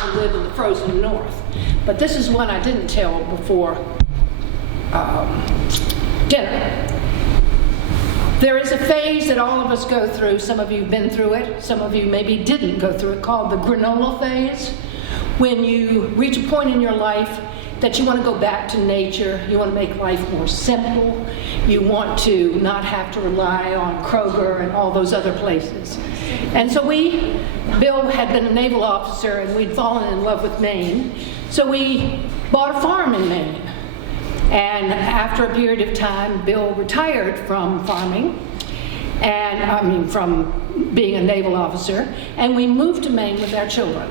to live in the frozen north. But this is one I didn't tell before dinner. There is a phase that all of us go through. Some of you have been through it. Some of you maybe didn't go through it, called the granola phase, when you reach a point in your life that you want to go back to nature. You want to make life more simple. You want to not have to rely on Kroger and all those other places. And so Bill had been a naval officer and we'd fallen in love with Maine. So we bought a farm in Maine. And after a period of time, Bill retired from farming, from being a naval officer, and we moved to Maine with our children.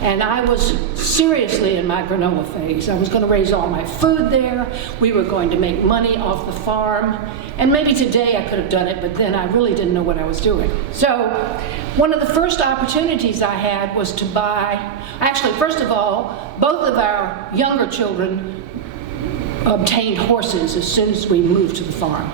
And I was seriously in my granola phase. I was going to raise all my food there. We were going to make money off the farm. And maybe today I could have done it, but then I really didn't know what I was doing. So one of the first opportunities I had was to first of all, both of our younger children obtained horses as soon as we moved to the farm.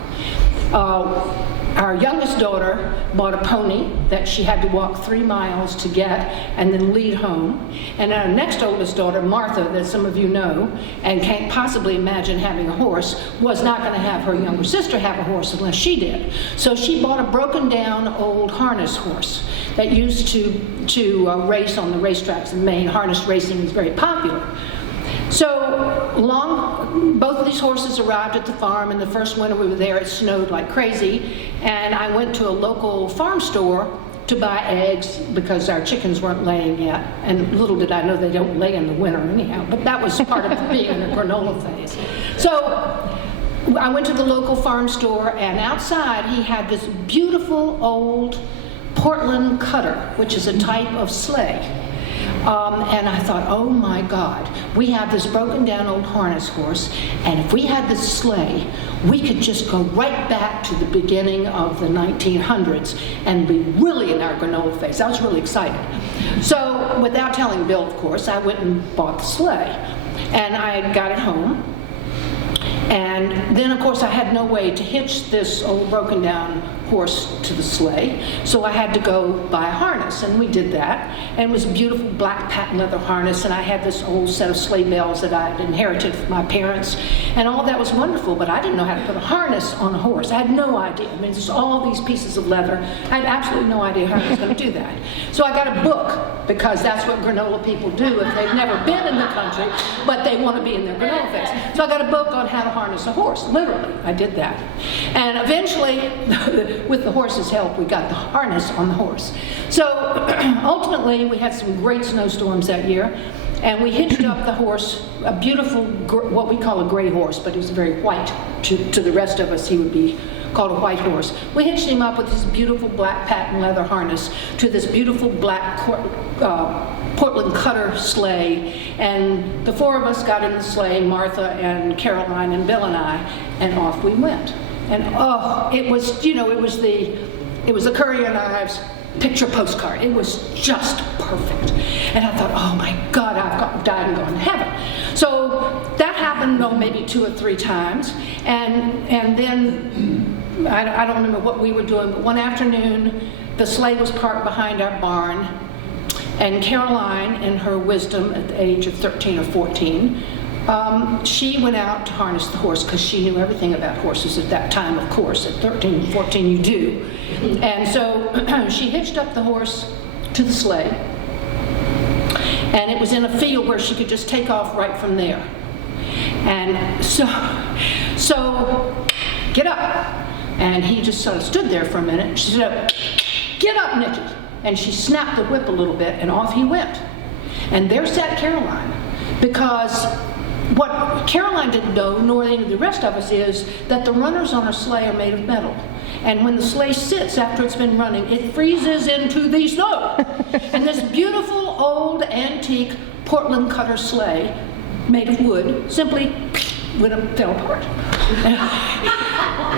Our youngest daughter bought a pony that she had to walk 3 miles to get and then lead home. And our next oldest daughter, Martha, that some of you know and can't possibly imagine having a horse, was not going to have her younger sister have a horse unless she did. So she bought a broken down old harness horse that used to race on the racetracks in Maine. Harness racing is very popular. So both of these horses arrived at the farm, and the first winter we were there, it snowed like crazy, and I went to a local farm store to buy eggs because our chickens weren't laying yet, and little did I know they don't lay in the winter anyhow, but that was part of being in a granola phase. So I went to the local farm store, and outside he had this beautiful old Portland cutter, which is a type of sleigh. And I thought, oh my God, we have this broken down old harness horse, and if we had this sleigh, we could just go right back to the beginning of the 1900s and be really in our granola phase. I was really excited. So without telling Bill, of course, I went and bought the sleigh, and I got it home. And then, of course, I had no way to hitch this old broken down horse to the sleigh, so I had to go buy a harness, and we did that. And it was a beautiful black patent leather harness, and I had this old set of sleigh bells that I had inherited from my parents, and all that was wonderful, but I didn't know how to put a harness on a horse. I had no idea. I mean, just all these pieces of leather. I had absolutely no idea how I was going to do that. So I got a book, because that's what granola people do if they've never been in the country, but they want to be in their granola phase. So I got a book on how to harness a horse. Literally, I did that. And eventually, with the horse's help, we got the harness on the horse. So ultimately, we had some great snowstorms that year, and we hitched up the horse, a beautiful, what we call a gray horse, but he was very white. To the rest of us, he would be called a white horse. We hitched him up with this beautiful black patent leather harness to this beautiful black Portland cutter sleigh, and the 4 of us got in the sleigh, Martha and Caroline and Bill and I, and off we went. And it was the Curry and Ives picture postcard. It was just perfect. And I thought, oh my God, I've died and gone to heaven. So that happened maybe 2 or 3 times, and then I don't remember what we were doing, but one afternoon the sleigh was parked behind our barn, and Caroline, in her wisdom at the age of 13 or 14, she went out to harness the horse because she knew everything about horses at that time, of course. At 13 and 14 you do. And so she hitched up the horse to the sleigh, and it was in a field where she could just take off right from there. And so get up. And he just sort of stood there for a minute. She said, get up, Nicky. And she snapped the whip a little bit, and off he went. And there sat Caroline, because what Caroline didn't know, nor any of the rest of us, is that the runners on a sleigh are made of metal. And when the sleigh sits after it's been running, it freezes into the snow. And this beautiful old antique Portland cutter sleigh, made of wood, simply fell apart.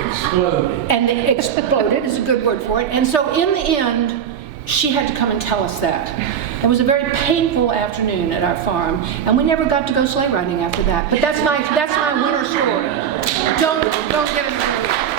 Exploded. And it exploded is a good word for it. And so in the end, she had to come and tell us that. It was a very painful afternoon at our farm, and we never got to go sleigh riding after that. But that's my winter story. Don't get it.